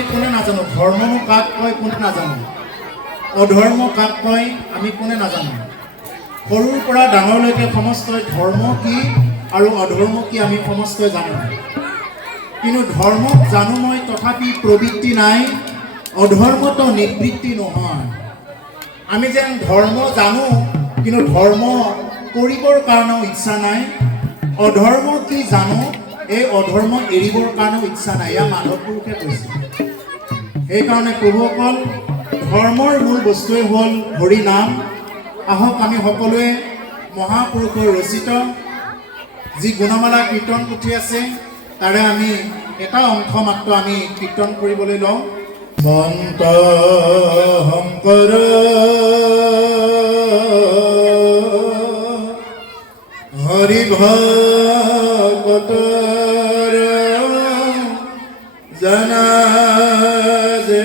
আমি কোনে নাজানো ধৰ্মনো কাক কয় কোনে নাজানো অধৰ্ম কাক কয় আমি কোনে নাজানো সৰুৰ পৰা ডাঙৰলৈকে সমস্তই ধৰ্ম কি আৰু অধৰ্ম কি আমি সমস্তই জানো কিন্তু ধৰ্মক জানো মই তথাপি প্ৰবৃত্তি নাই অধৰ্মতো নিবৃত্তি নহয় আমি যেন ধৰ্ম জানো কিন্তু ধৰ্ম কৰিবৰ কাৰণেও ইচ্ছা নাই অধৰ্ম কি জানো এই অধৰ্ম এৰিবৰ কাৰণেও ইচ্ছা নাই এয়া মাধৱ পুৰুষে কৈছে সেইকাৰণে প্ৰভুসকল ধৰ্মৰ মূল বস্তুৱে হ'ল হৰি নাম আহক আমি সকলোৱে মহাপুৰুষৰ ৰচিত যি গুণমালা কীৰ্তন পুথি আছে তাৰে আমি এটা অংশ মাত্ৰ আমি কীৰ্তন কৰিবলৈ লওঁ মন্ত শংকৰ হৰি ভকতৰ জানা যে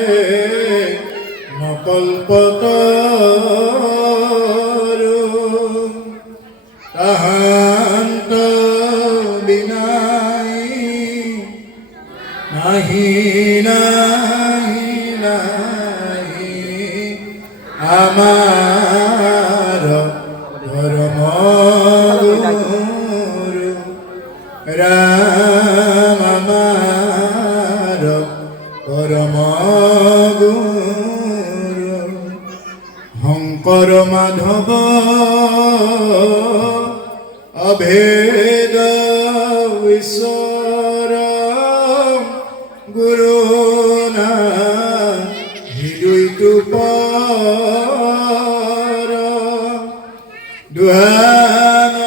নকল্পতৰু তাহান্ত বিনাই নাহি নাহি নাহি আমাৰ ধৰ্ম গুৰু ৰাম আমাৰ পৰম গুৰু শংকৰ মাধৱ অভেদ ঈশ্বৰ গুৰু না হৃদয়টো পৰ দুহান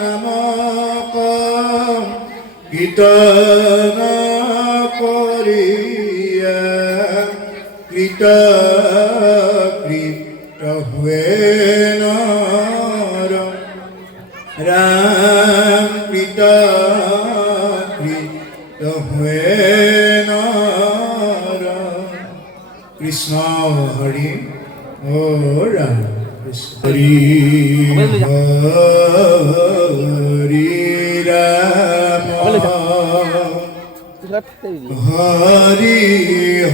নামক কীৰ্তন কৰিয়া কৃত কৃত হুৱে নৰ ৰাম কৃত কৃত হুৱে নৰ কৃষ্ণ হৰি ও ৰাম হৰি হৰি ৰাম হৰি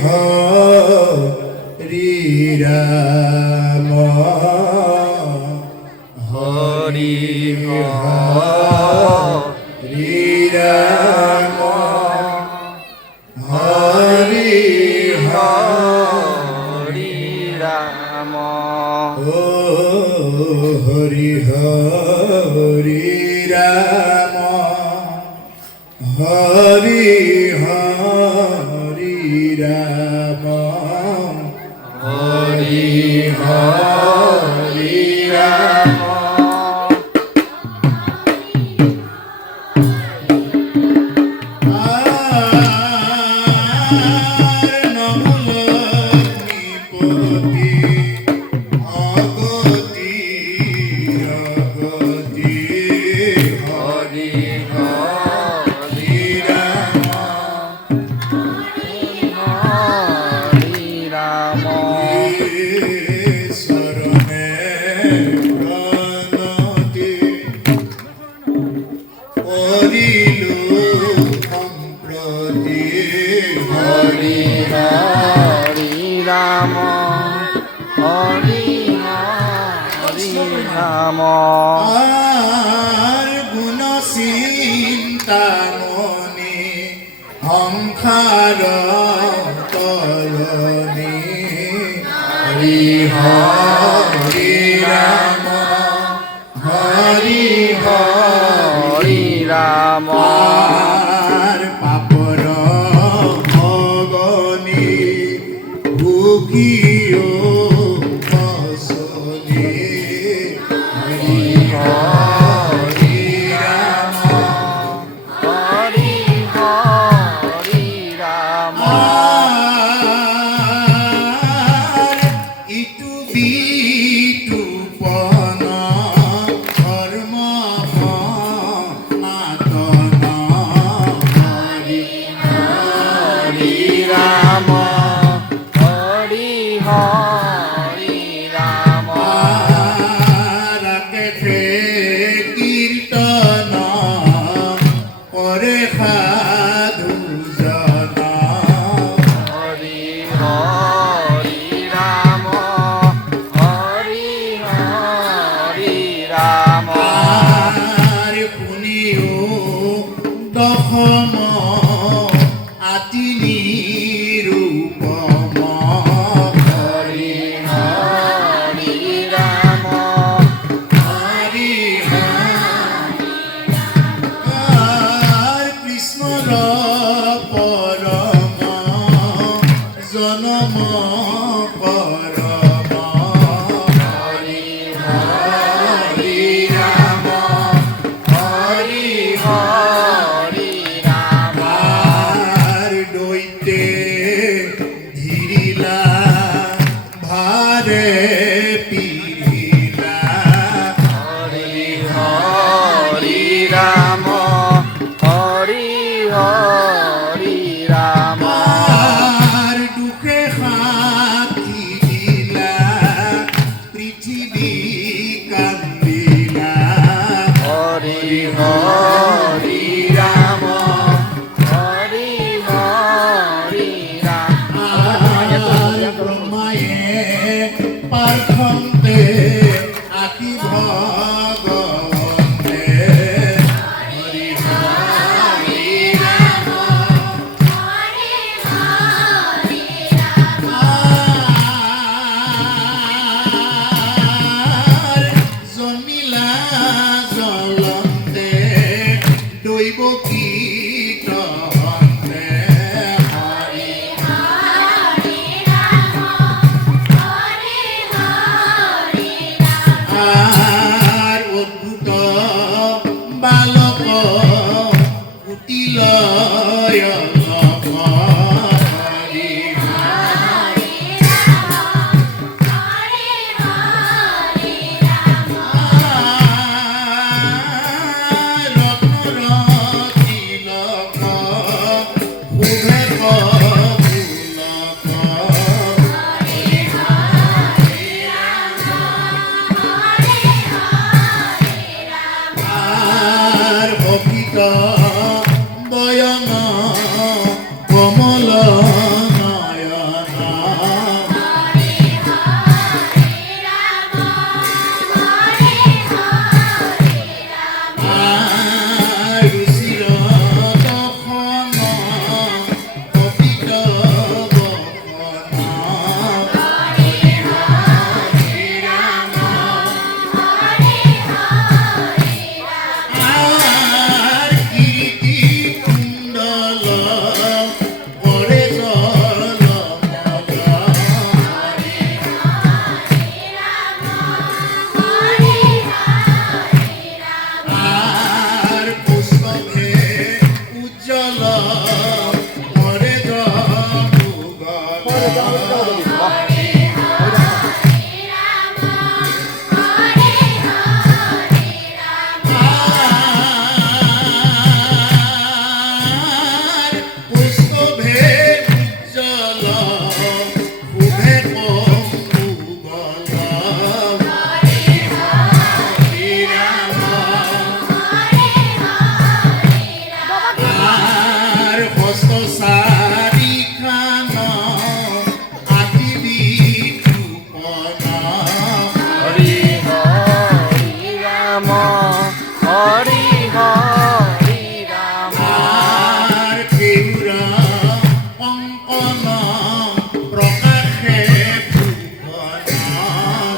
হৰি ৰাম হৰি হৰি ৰাম হৰি হৰি ৰাম ও হৰি হৰি ৰাম হৰি হৰি ৰাম হৰি হৰি ৰাম গুণ চিন্তামণি সংসাৰ তৰণি হৰি হৰি ৰাম হৰি হৰি ৰাম পাপৰ ভগনি ভুকিও ধর্ম মাতন পৰম আতি নিৰূপম হৰি হৰি ৰাম হৰি হৰি কৃষ্ণৰ পৰম জনম পৰম হৰি হৰি ৰাম হৰি হৰি ৰাম দৈতে ধীৰিলা ভাৰে পিৰিলা হৰি হৰি ৰাম হৰি হৰি ৰাম দুখে সাথী দিলা পৃথিৱী কান্দিলা হৰি হৰি ৰাম হৰি হৰি ৰাম ব্ৰহ্মায়ে পাৰ্থন্তে আকি ভগৱন্তে হৰি হৰি ৰাম জন্মিলা জলন্তে দৈৱ কীৰ্তন্তে হৰি অদ্ভুত বালক কুটিলয় লক হৰি তিলক শুভে পুলক ভকিত বয়ন কমল নয়ন ৰুচিৰ দৰ্শন কপিত বসন হৰি হৰি ৰাম কীৰ্তি কুণ্ডল পৰে জল পুষ্পে উজ্জ্বল পৰে পুষ্পে উজ্জ্বল শুভে পঙ্কুগল হৰি ৰাম হস্ত চাৰিখান আতি বিধূপন হৰি হৰি ৰাম হৰি হৰি ৰাম কেউৰা অংকন প্ৰকাশে ভুৱন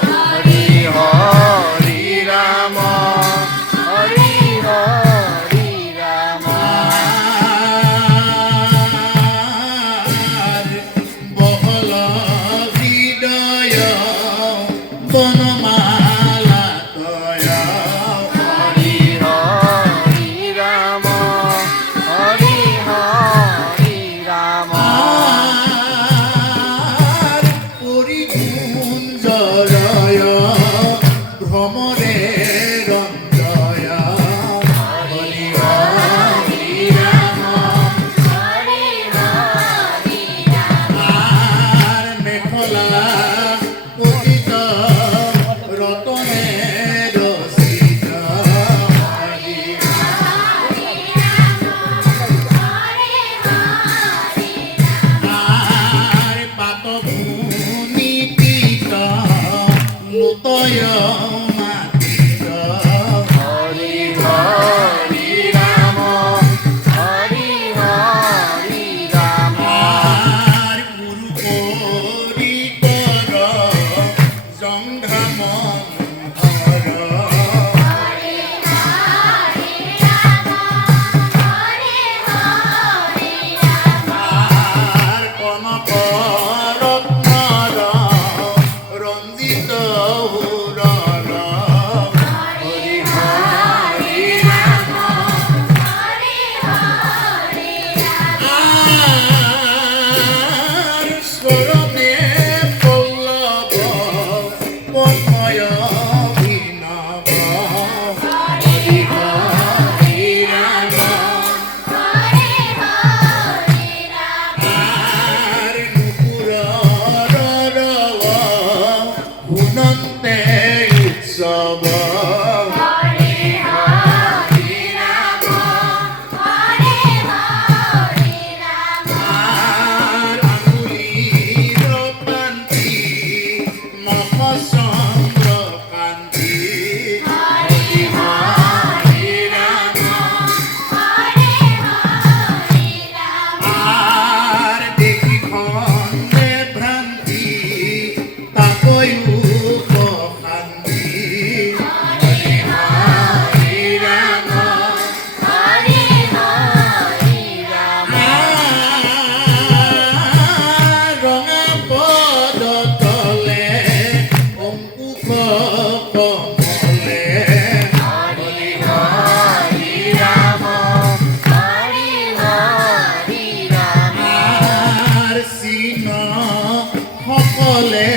হৰি হৰি ৰাম হৰি হৰি ৰাম বহল হৃদয় বনমালা তয় হৰি হৰি ৰাম হৰি হৰি আর স্মরণে পল্লব পদ্ময় অভিনব হরি হরি রাম আর নুপুৰৰ ৰৱ গুণন্তে উৎসৱ আর আঙুলিৰ কান্তি মকচন্দ্ৰ কান্তি হৰি হৰি ৰাম আর দেখিখনে ভ্ৰান্তি তাকৈও প্ৰশান্তি হৰি হৰি ৰাম ৰঙা পদ তলে অংকুশ কমলে হৰি হৰি ৰাম আর চিন সকলে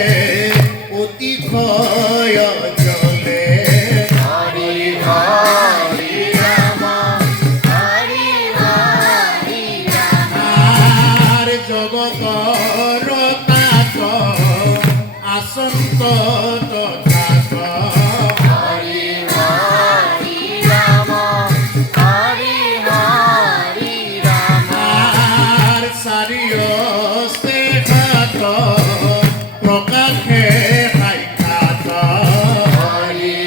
অতিশয় জলে হৰি হৰি ৰাম আর জগতৰ তাত আচন্ত তথাত হৰি আর চাৰিওস্তে ঘাত প্ৰকাশে সাক্ষাৎ হৰি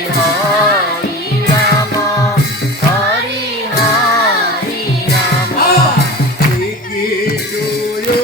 কি দুয়ো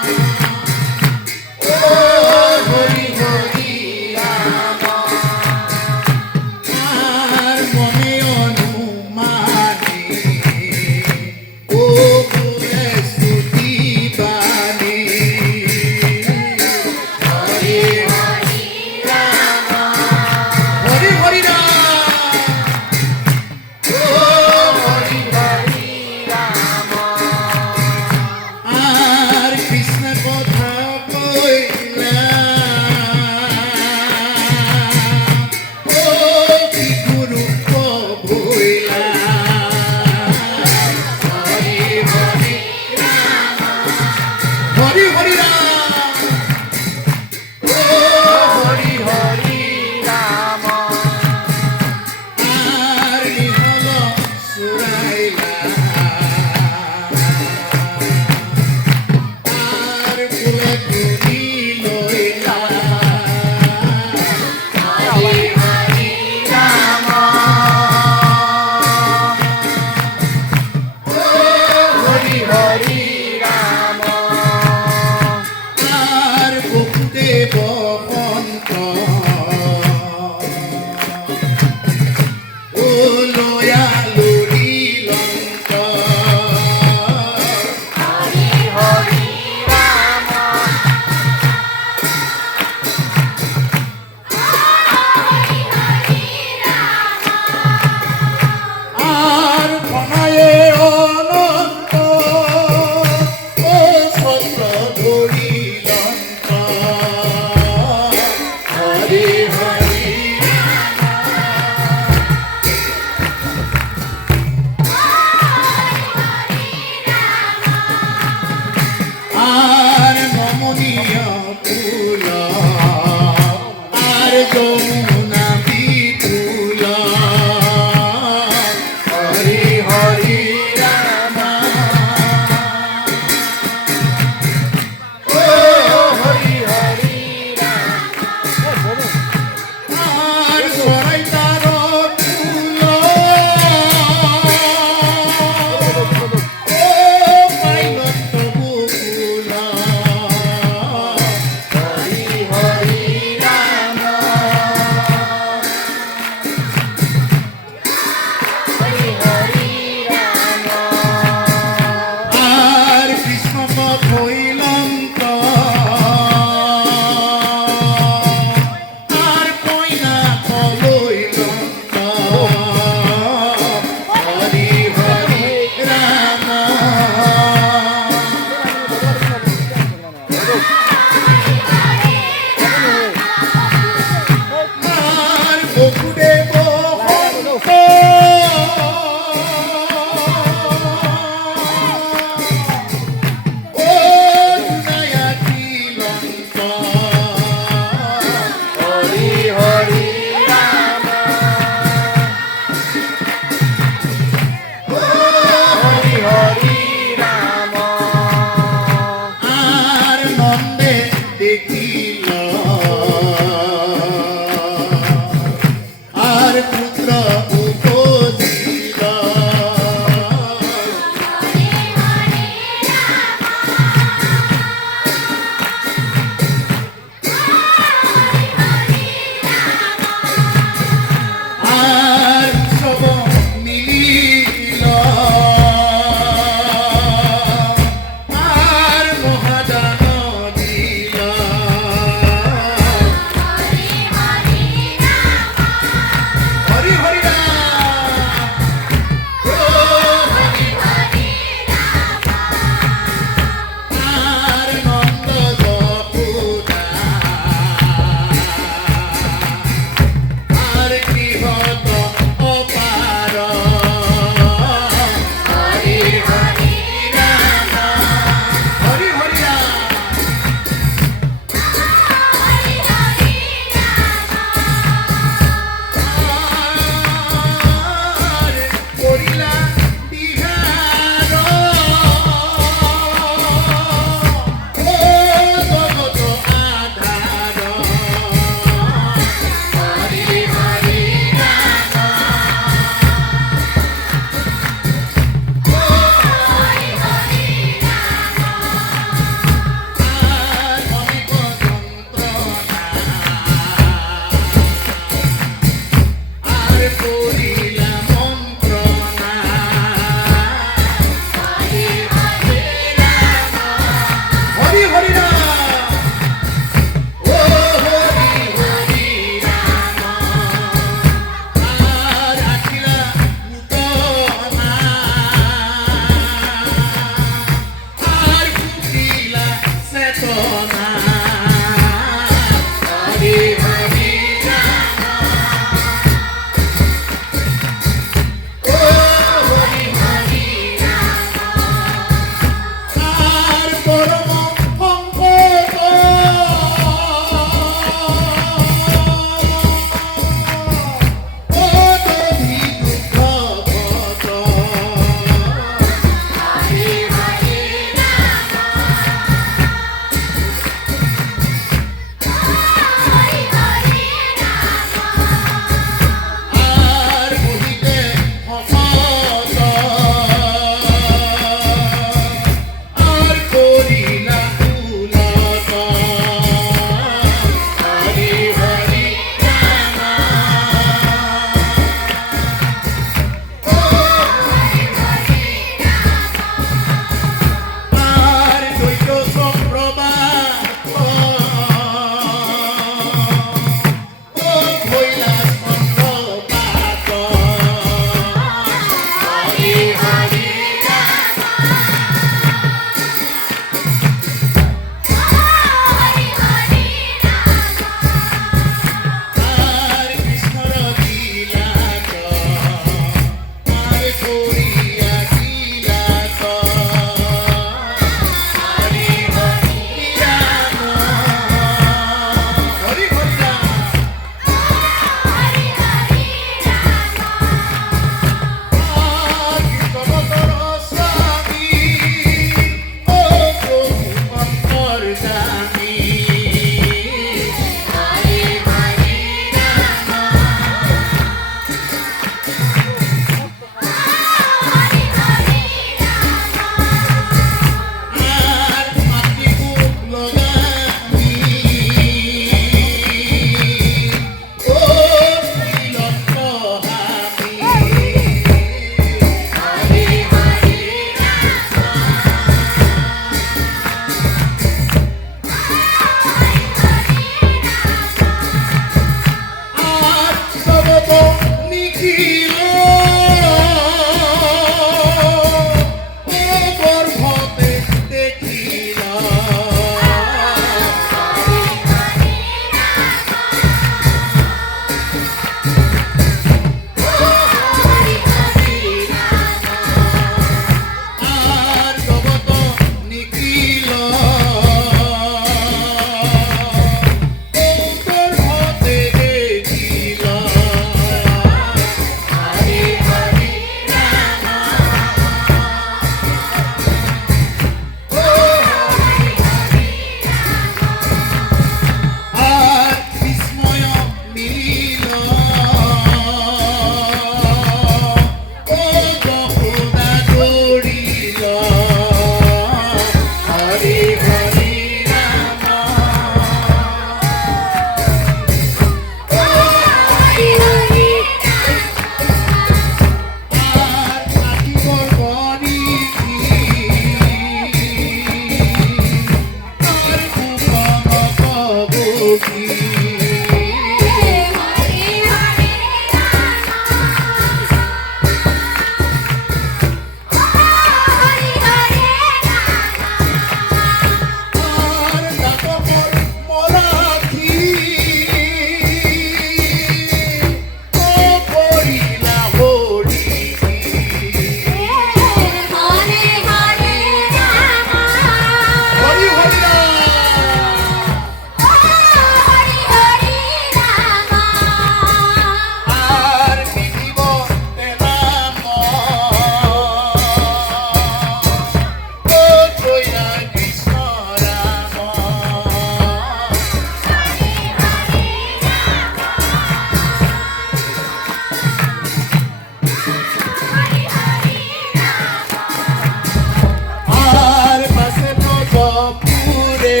পুরে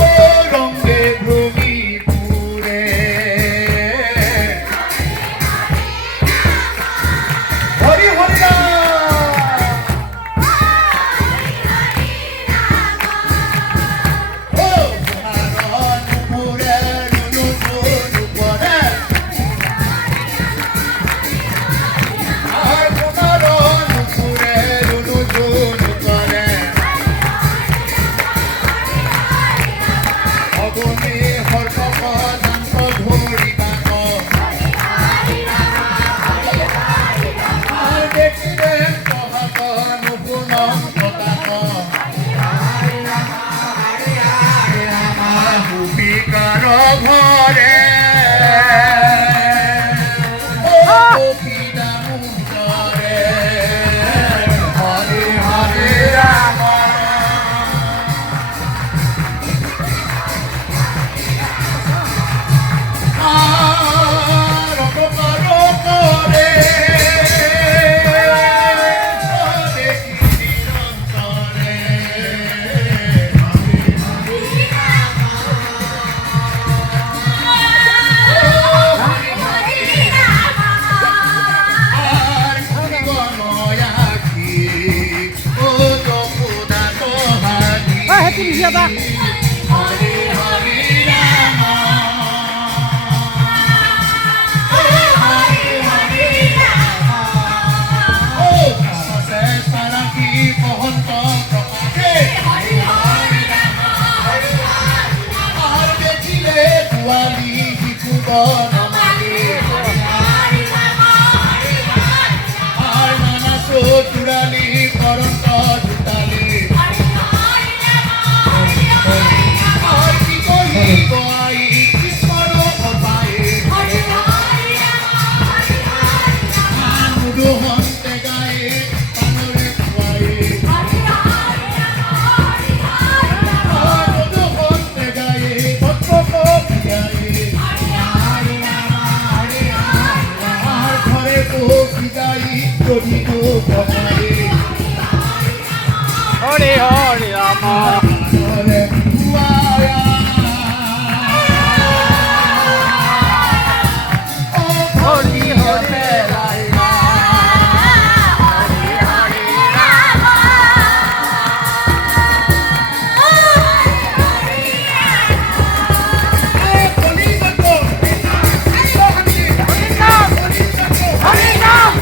ও রঙে ভূমি পুরে হরি হরি রাম ও ভারত পুরে নুনু নুনু পরে আর ভারত পুরে নুনু নুনু করে অগণে হর্ষক দান্ত ধরি কাক আর দেখিলে কহাক নুপুনম পতাক ভূমিকার ঘরে ও পক্ষীরা মুঞ্চরে হরে হরে রাম আর অপকার করে দেখি নিরন্তরে আর গণয়াকি ও তপুদা তোহারি হরে হরে রাম হরে হরে রাম ও কাছে সারাকি মহন্ত প্রকাশে হরে হরে রাম আর দেখিলে দুয়ালি শিশুগ নমালে আর নানা চতুরালি করন্ত জুতালে আর কি কহিব আই কৃষ্ণৰ কৃপায়ে মধুহন্তে গায়ে পানৰে খুৱায়ে মধুহন্তে গায়ে ভক্তক বিয়ায়ে আর ঘরে পক্ষী যাই যদি তো ভগায়ে হরে হরে রাম ঘরে খুৱায়া হরি হরে রাম হরি হরে রাম হরে রাম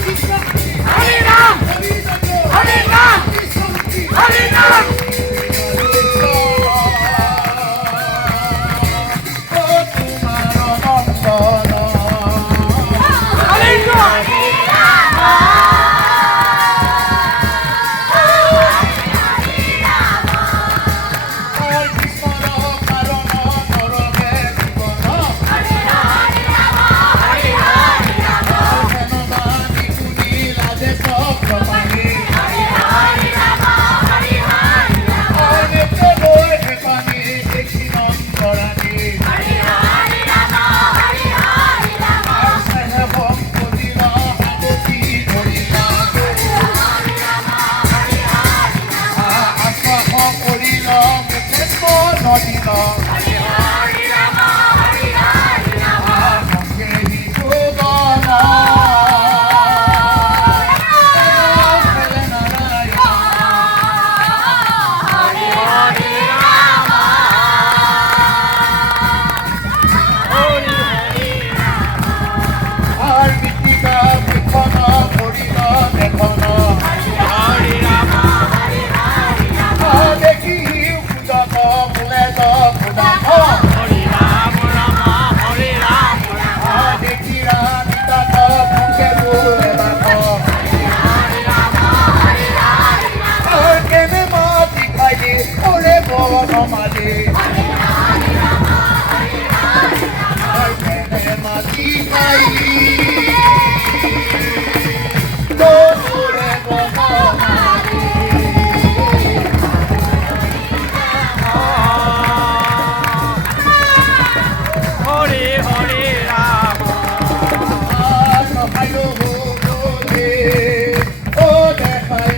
হরে রাম হরে রাম হরে রাম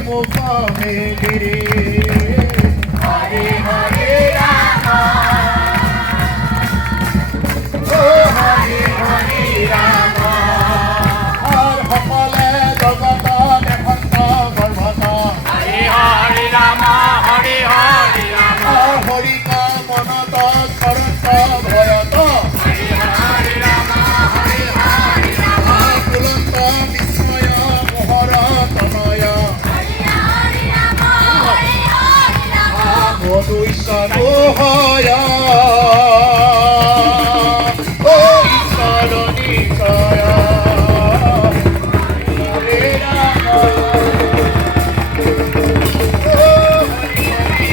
মুখ মেলি হৰি হৰি ৰাম ও হৰি হৰি ৰাম আৰু সকলে জগত দেখন্ত গৰ্ভত হৰি হৰি ৰাম হৰি হৰি ৰাম হৰি মনত কৰন্ত ভয়ত হৰি হৰি ৰাম হৰি হৰি ৰাম কুলন্ত বিস্ময় মোহৰ তনয় হৰি হৰি ৰাম হৰি হৰি ৰাম মধু ঈশ্বৰ হয় ও ঈশ্বৰ নিশ্চয় হৰে ৰাম ও হৰি হৰি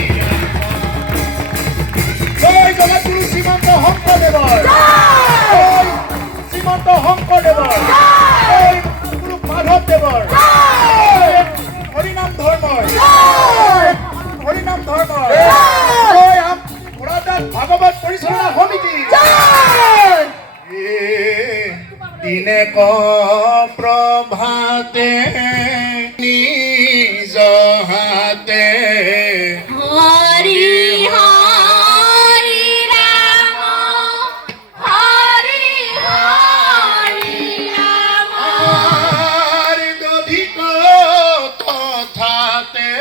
জয় জগতগুৰু শ্ৰীমন্ত শংকৰদেৱৰ জয় শ্ৰীমন্ত শংকৰদেৱৰ জয় গুৰু মাধৱদেৱৰ জয় হৰিনাম ধৰ্মৰ জয় হৰিনাম ধৰ্মৰ জয় ঘোড়াদাস ভাগৱত পৰিচালনা সমিতি দিনে ক প্ৰভাতে নিজ হাতে হৰি হৰি ৰাম হৰি হৰি ৰাম দধিক কথাতে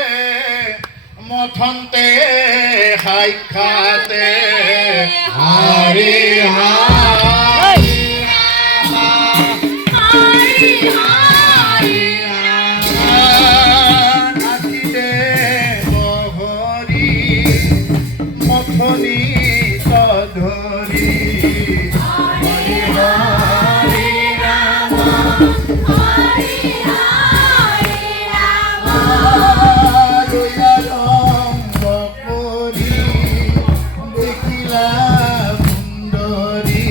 মথন্তে সাক্ষাতে হৰি হৰি হৰি হৰি নাচিতে বহৰি মথনি ধৰি হৰি হৰি ৰাম হৰি হৰি ৰাম ৰৈয়া ৰংগ কৰি দেখিলা সুন্দৰী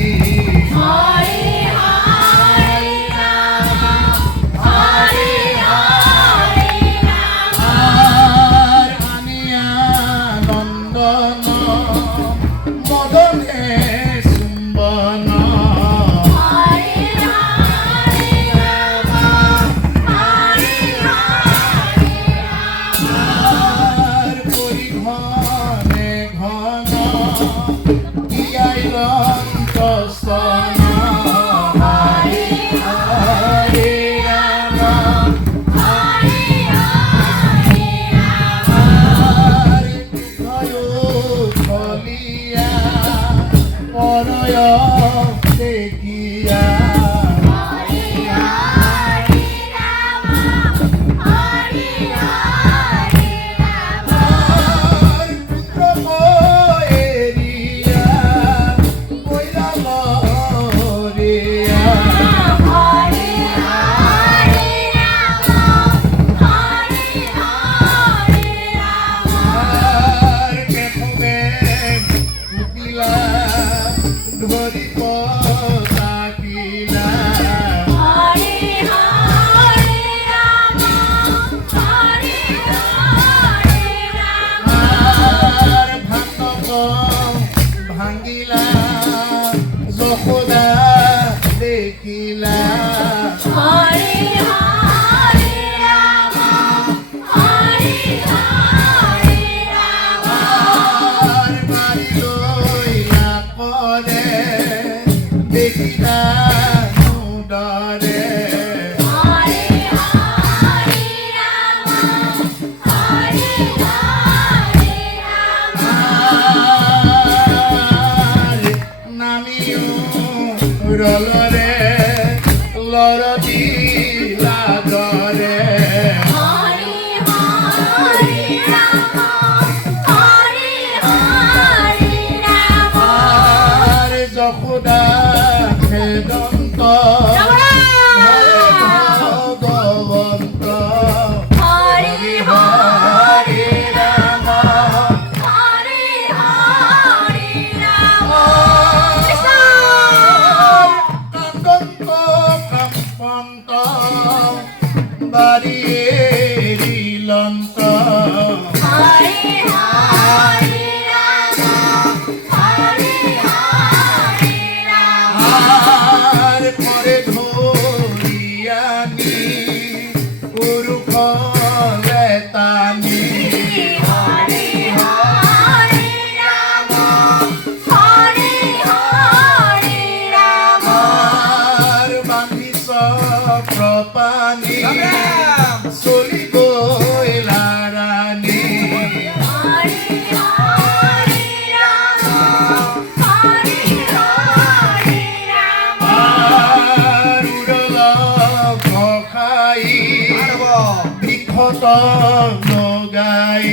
ঘটক লগাই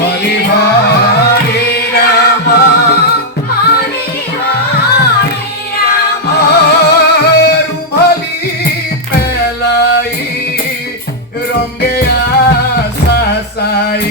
হৰি হৰি ৰাম আৰু ভালি পেলাই ৰংগে আশা চাই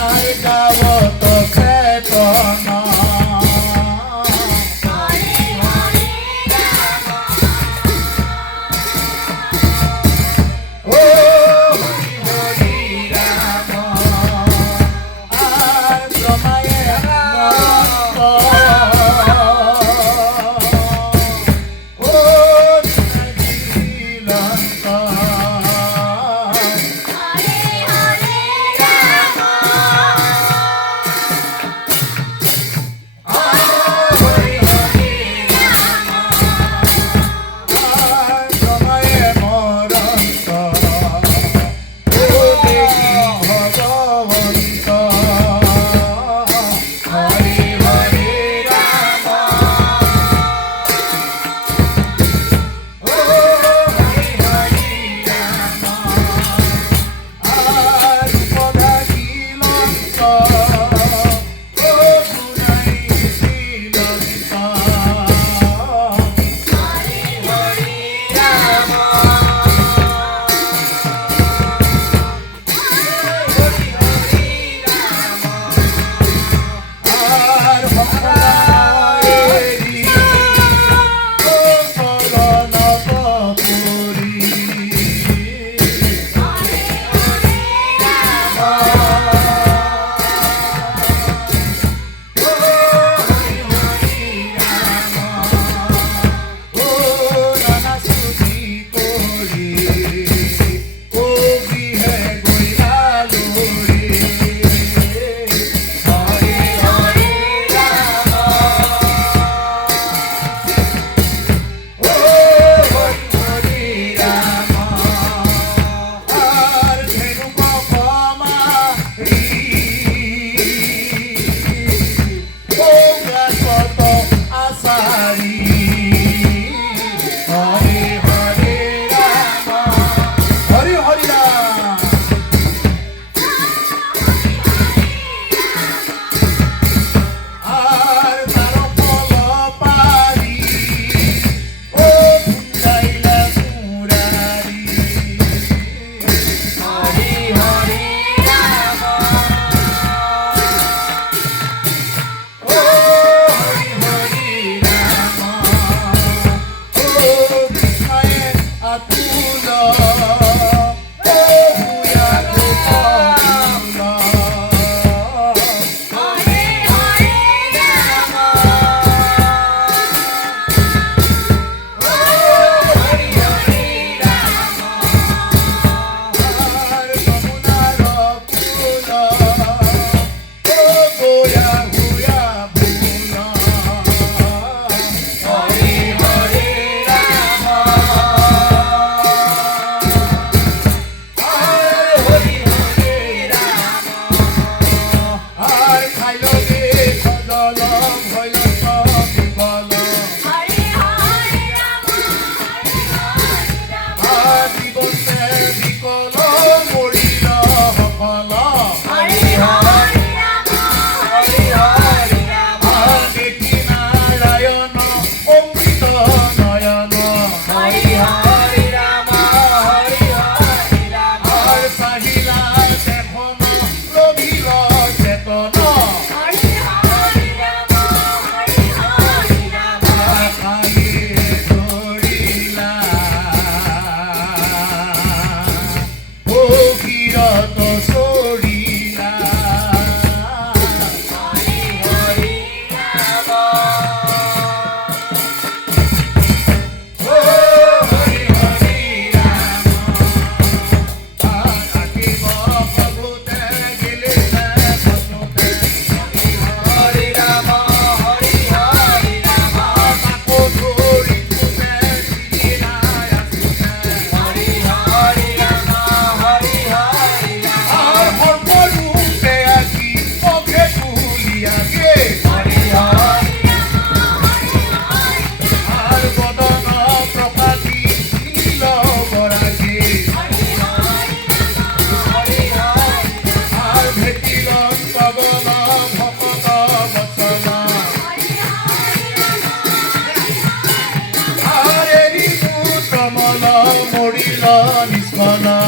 আর গাৱত খেতনা মৰিল নিষ্ফলা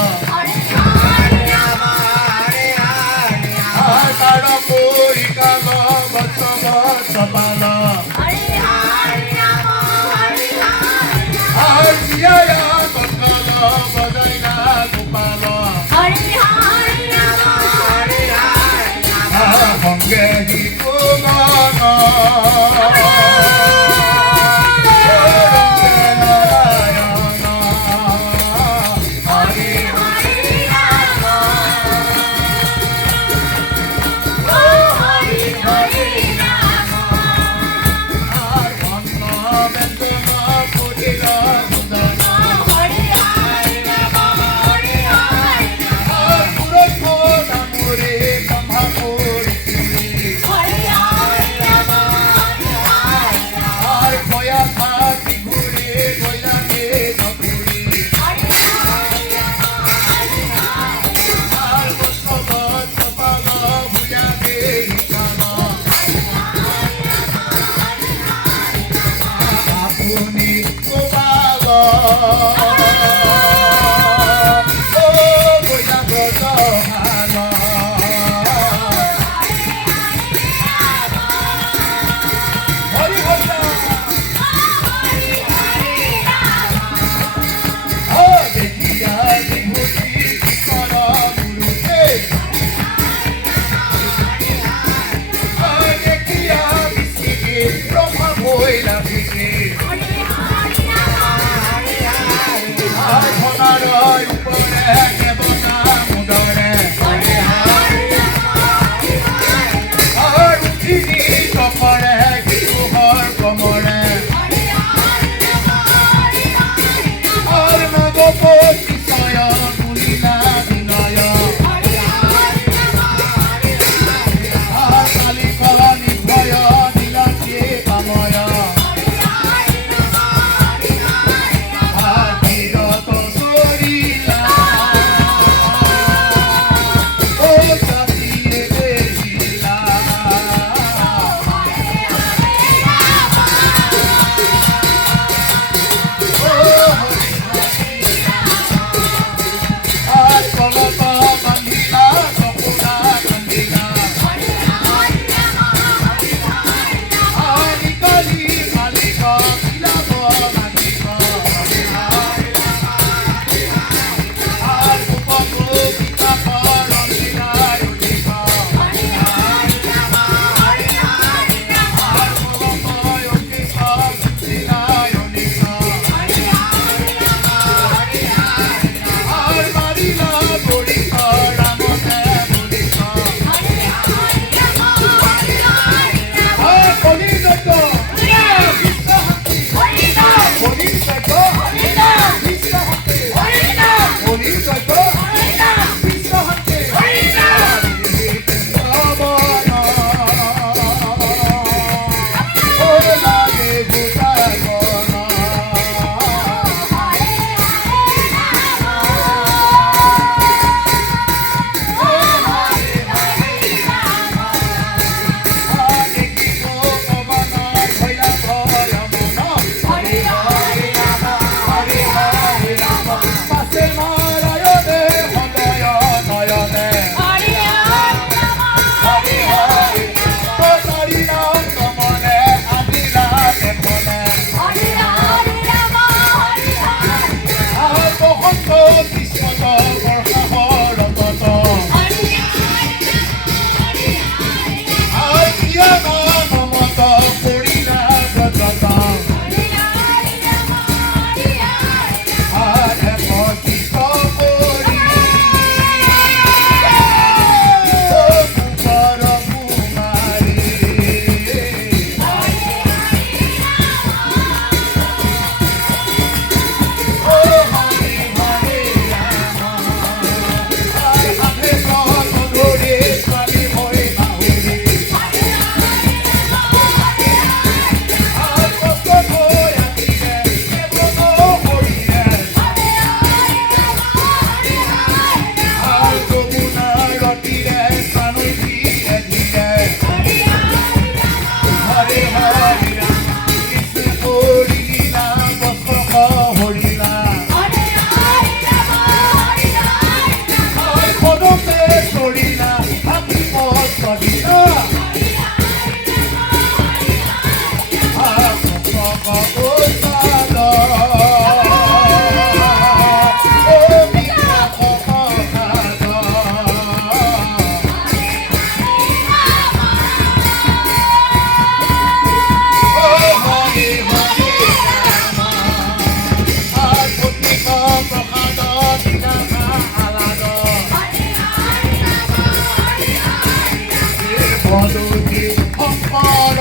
ভদুতি শংকৰ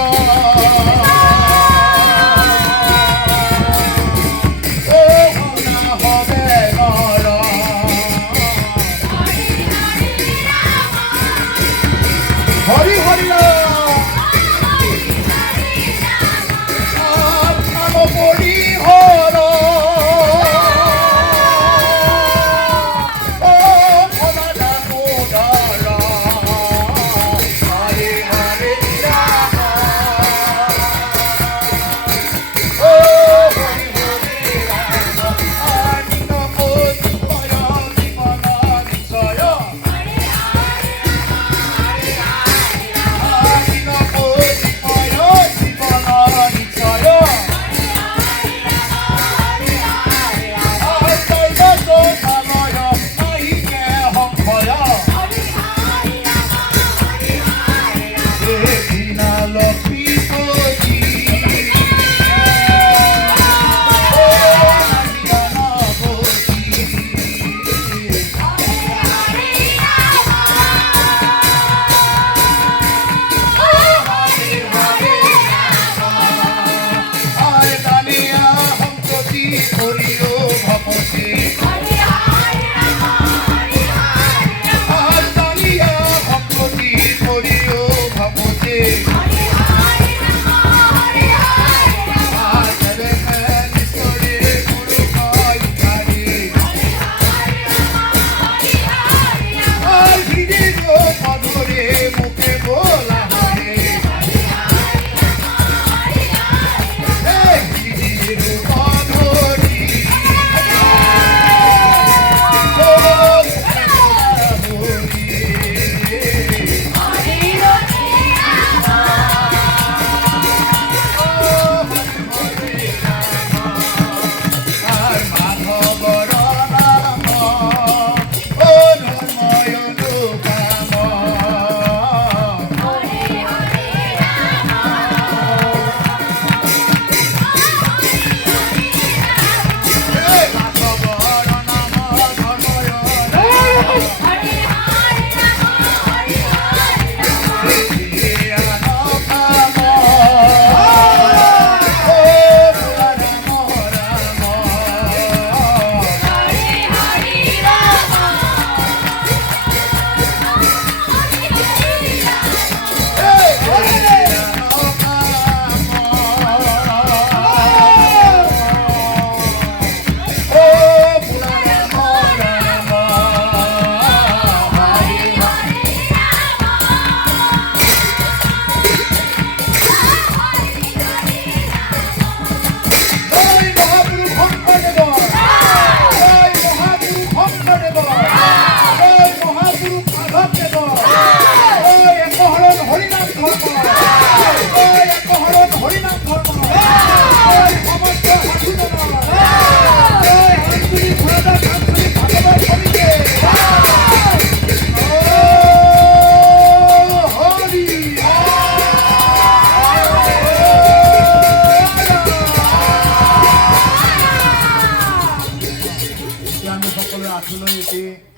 হৰি হৰি পৰি হৰ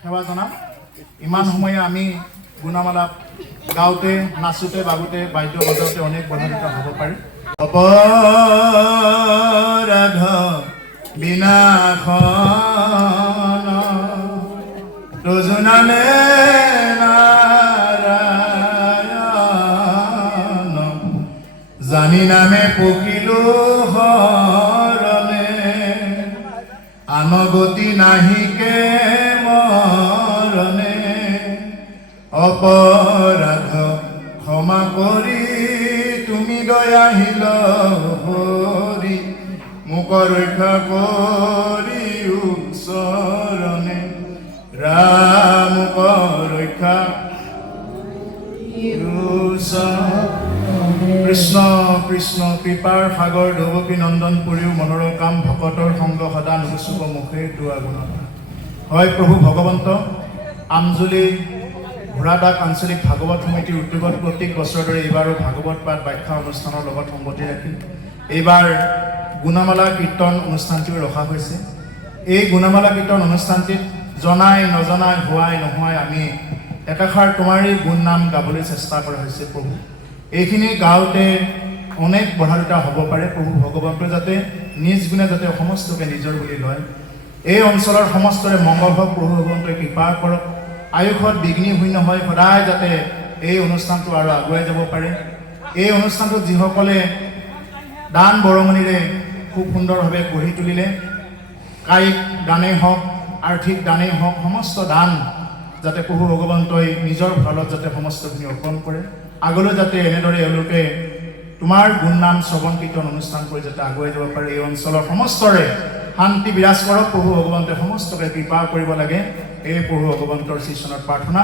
সেৱা জনাম। ইমান সময়ে আমি গুণামালা গাওঁতে নাচোতে বাগোতে বাদ্য বজাওঁতে অনেক বাধাবিঘ্ন হ'ব পাৰে। অপৰাধ বিনাশন দুজনালে নাৰায়ণ জানি নামে পকিলো হৰণে আনগতি নাহিকে মৰণে অপৰাধ ক্ষমা কৰি তুমি দয়াশীল হৰি মোক ৰক্ষা কৰি ওচৰণে ৰাম মোক ৰক্ষা কৃষ্ণ কৃষ্ণ কৃপাৰ সাগৰ দৌৱকী নন্দন পুৰীও মনৰ কাম ভকতৰ সংগ সদা নুচুব মুখে দুৱা গুণ। হয় প্ৰভু ভগৱন্ত আমজুলি ঘোঁৰাদাক আঞ্চলিক ভাগৱত সমিতিৰ উদ্যোগত প্ৰত্যেক বছৰৰ দৰে এইবাৰো ভাগৱত পাঠ ব্যাখ্যা অনুষ্ঠানৰ লগত সংগতি ৰাখি এইবাৰ গুণামালা কীৰ্তন অনুষ্ঠানটিও ৰখা হৈছে। এই গুণামালা কীৰ্তন অনুষ্ঠানটিত জনাই নজনাই হোৱাই নোহোৱাই আমি একাষাৰ তোমাৰেই গুণ নাম গাবলৈ চেষ্টা কৰা হৈছে প্ৰভু এইখিনি গাওঁতে অনেক বঢ়া দুটা হ'ব পাৰে প্ৰভু ভগৱন্তই যাতে নিজ গুণে যাতে সমস্তকে নিজৰ বুলি লয় এই অঞ্চলৰ সমস্তৰে মংগল হওক প্ৰভু ভগৱন্তই কৃপা কৰক আয়ুষত বিঘ্নি শূন্য হৈ সদায় যাতে এই অনুষ্ঠানটো আৰু আগুৱাই যাব পাৰে এই অনুষ্ঠানটোত যিসকলে দান বৰঙণিৰে খুব সুন্দৰভাৱে গঢ়ি তুলিলে কায়িক দানেই হওক আৰ্থিক দানেই হওক সমস্ত দান যাতে প্ৰভু ভগৱন্তই নিজৰ ভঁৰালত যাতে সমস্তখিনি অৰ্পণ কৰে আগলৈ যাতে এনেদৰে এওঁলোকে তোমাৰ গুণনাম শ্ৰৱণ কীৰ্তন অনুষ্ঠান কৰি যাতে আগুৱাই যাব পাৰে এই অঞ্চলৰ সমস্তৰে শান্তি বিৰাজ কৰক প্ৰভু ভগৱন্তই সমস্তকে কৃপা কৰিব লাগে এই প্ৰভু ভগৱন্তৰ শ্ৰীচৰণত প্ৰাৰ্থনা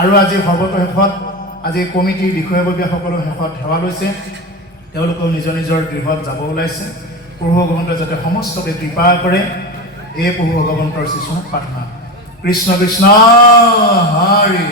আৰু আজি সৰ্বশেষত আজি কমিটিৰ বিষয়ববীয়াসকলৰ শেষত সেৱা লৈছে তেওঁলোকেও নিজৰ নিজৰ গৃহত যাব ওলাইছে প্ৰভু ভগৱন্তই যাতে সমস্তকে কৃপা কৰে এই প্ৰভু ভগৱন্তৰ শ্ৰীচৰণত প্ৰাৰ্থনা কৃষ্ণ কৃষ্ণ হৰি